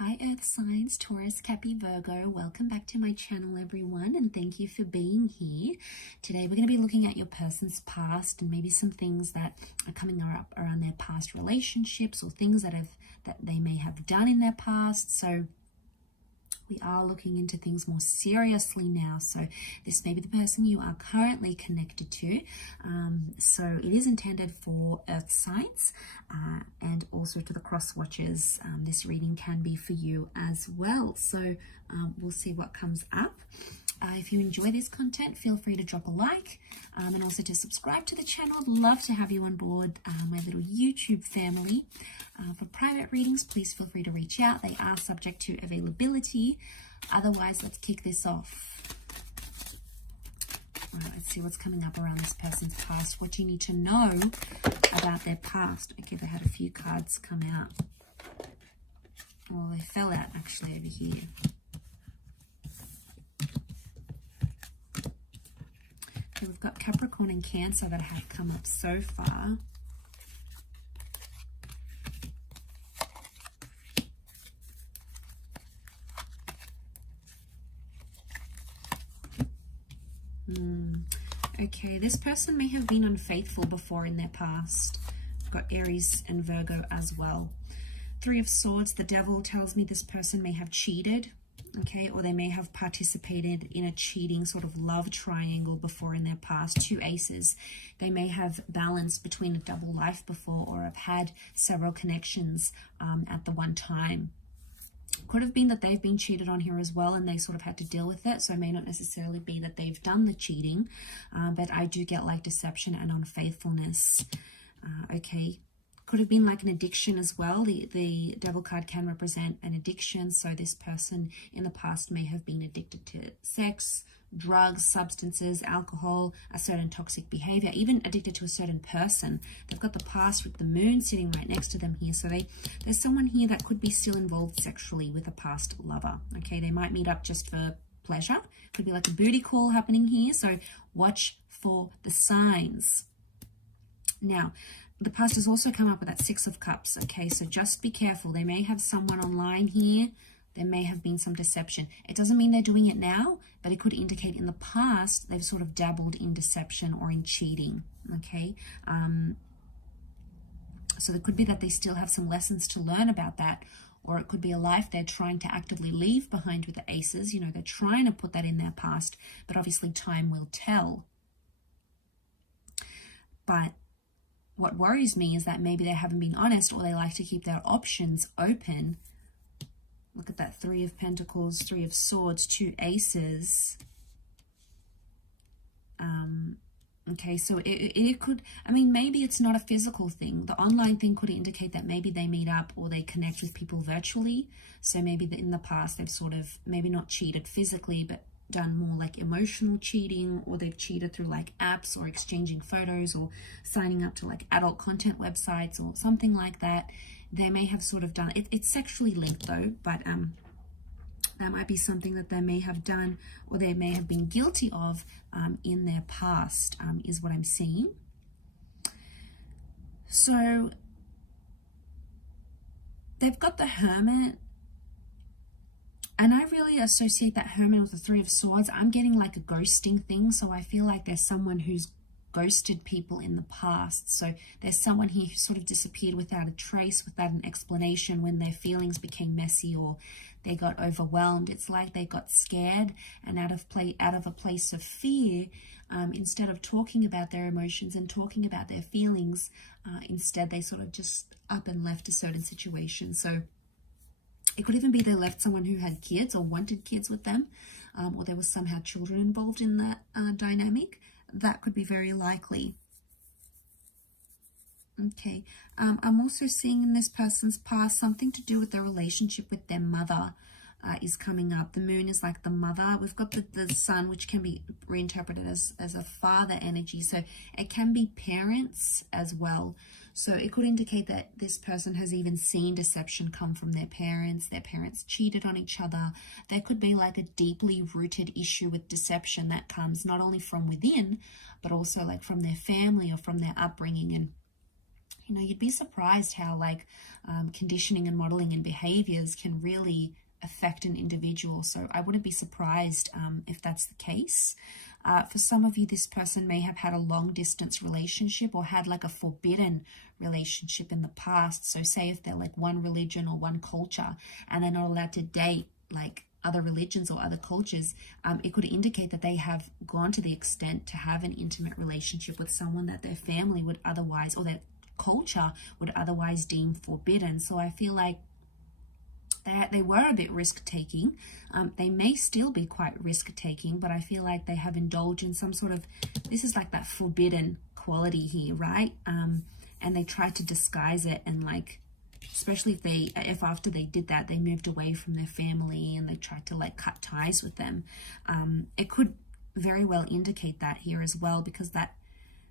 Hi Earth signs, Taurus, Cappy, Virgo. Welcome back to my channel, everyone, and thank you for being here. Today we're going to be looking at your person's past and maybe some things that are coming up around their past relationships or things that they may have done in their past. So we are looking into things more seriously now. So this may be the person you are currently connected to. So it is intended for earth signs and also to the cross watchers. This reading can be for you as well. So we'll see what comes up. If you enjoy this content, feel free to drop a like and also to subscribe to the channel. I'd love to have you on board my little YouTube family. For private readings, please feel free to reach out. They are subject to availability. Otherwise, let's kick this off. All right, let's see what's coming up around this person's past. What do you need to know about their past? Okay, they had a few cards come out. Well, they fell out actually over here. Okay, we've got Capricorn and Cancer that have come up so far. Okay, this person may have been unfaithful before in their past. We've got Aries and Virgo as well. Three of Swords, the Devil tells me this person may have cheated, okay, or they may have participated in a cheating sort of love triangle before in their past. Two Aces, they may have balanced between a double life before or have had several connections at the one time. Could have been that they've been cheated on here as well and they sort of had to deal with it. So it may not necessarily be that they've done the cheating, but I do get like deception and unfaithfulness. Okay, could have been like an addiction as well. The Devil card can represent an addiction. So this person in the past may have been addicted to sex, drugs, substances, alcohol, a certain toxic behavior, even addicted to a certain person. They've got the past with the moon sitting right next to them here. So there's someone here that could be still involved sexually with a past lover. Okay, they might meet up just for pleasure. Could be like a booty call happening here. So watch for the signs. Now, the past has also come up with that Six of Cups. Okay, so just be careful. They may have someone online here. There may have been some deception. It doesn't mean they're doing it now, but it could indicate in the past they've sort of dabbled in deception or in cheating, okay? So it could be that they still have some lessons to learn about that, or it could be a life they're trying to actively leave behind with the Aces. You know, they're trying to put that in their past, but obviously time will tell. But what worries me is that maybe they haven't been honest, or they like to keep their options open. Look at that, Three of Pentacles, Three of Swords, Two Aces. Okay, so it could, I mean, maybe it's not a physical thing. The online thing could indicate that maybe they meet up or they connect with people virtually. So maybe in the past they've sort of maybe not cheated physically, but done more like emotional cheating, or they've cheated through like apps or exchanging photos or signing up to like adult content websites or something like that. They may have sort of done it. It's sexually linked though, but that might be something that they may have done or they may have been guilty of in their past, is what I'm seeing. So they've got the Hermit, and I really associate that Hermit with the Three of Swords. I'm getting like a ghosting thing, so I feel like there's someone who's ghosted people in the past. So there's someone here who sort of disappeared without a trace, without an explanation when their feelings became messy or they got overwhelmed. It's like they got scared and out of a place of fear, instead of talking about their emotions and talking about their feelings, instead they sort of just up and left a certain situation. So it could even be they left someone who had kids or wanted kids with them, or there was somehow children involved in that dynamic. That could be very likely. Okay, I'm also seeing in this person's past something to do with their relationship with their mother is coming up. The moon is like the mother. We've got the sun, which can be reinterpreted as a father energy. So it can be parents as well. So it could indicate that this person has even seen deception come from their parents. Their parents cheated on each other. There could be like a deeply rooted issue with deception that comes not only from within, but also like from their family or from their upbringing. And You know, you'd be surprised how like conditioning and modeling and behaviors can really affect an individual. So I wouldn't be surprised if that's the case. For some of you, this person may have had a long distance relationship or had like a forbidden relationship in the past. So say if they're like one religion or one culture and they're not allowed to date like other religions or other cultures, it could indicate that they have gone to the extent to have an intimate relationship with someone that their family would otherwise, or their culture would otherwise deem forbidden. So I feel like they were a bit risk-taking. They may still be quite risk-taking, but I feel like they have indulged in some sort of, this is like that forbidden quality here, right? And they tried to disguise it, and like, especially if after they did that, they moved away from their family and they tried to like cut ties with them. It could very well indicate that here as well, because that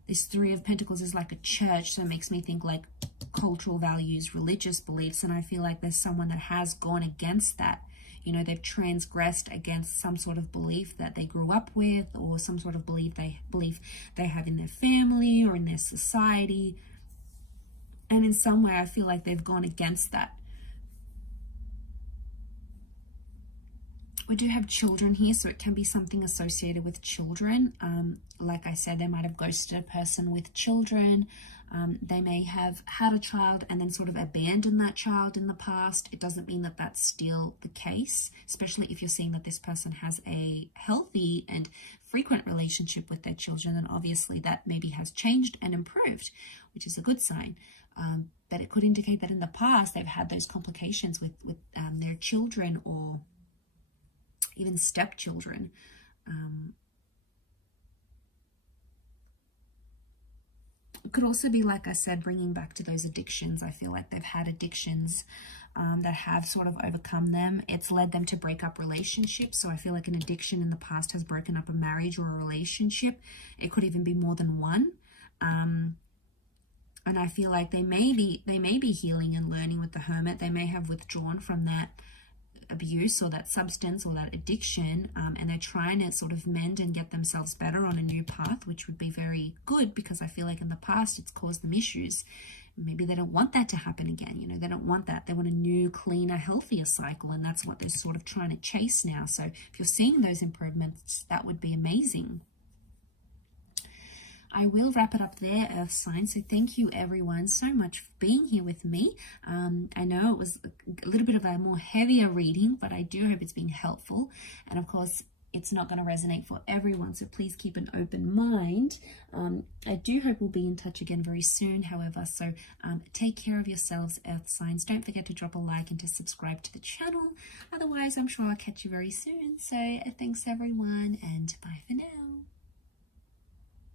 this Three of Pentacles is like a church, so it makes me think like cultural values, religious beliefs, and I feel like there's someone that has gone against that. You know, they've transgressed against some sort of belief that they grew up with, or some sort of belief they have in their family or in their society. And in some way, I feel like they've gone against that. We do have children here, so it can be something associated with children. Like I said, they might have ghosted a person with children. They may have had a child and then sort of abandoned that child in the past. It doesn't mean that that's still the case, especially if you're seeing that this person has a healthy and frequent relationship with their children, then obviously that maybe has changed and improved, which is a good sign. But it could indicate that in the past they've had those complications with their children, or even stepchildren. It could also be, like I said, bringing back to those addictions. I feel like they've had addictions that have sort of overcome them. It's led them to break up relationships. So I feel like an addiction in the past has broken up a marriage or a relationship. It could even be more than one. And I feel like they may be healing and learning with the Hermit. They may have withdrawn from that abuse or that substance or that addiction, and they're trying to sort of mend and get themselves better on a new path, which would be very good, because I feel like in the past it's caused them issues. Maybe they don't want that to happen again. You know, they don't want that. They want a new, cleaner, healthier cycle, and that's what they're sort of trying to chase now. So if you're seeing those improvements, that would be amazing. I will wrap it up there, Earth sign. So thank you everyone so much for being here with me. I know it was a little bit of a more heavier reading, but I do hope it's been helpful. And of course, it's not going to resonate for everyone, so please keep an open mind. I do hope we'll be in touch again very soon, however, so take care of yourselves, Earth signs. Don't forget to drop a like and to subscribe to the channel. Otherwise, I'm sure I'll catch you very soon. So thanks everyone, and bye.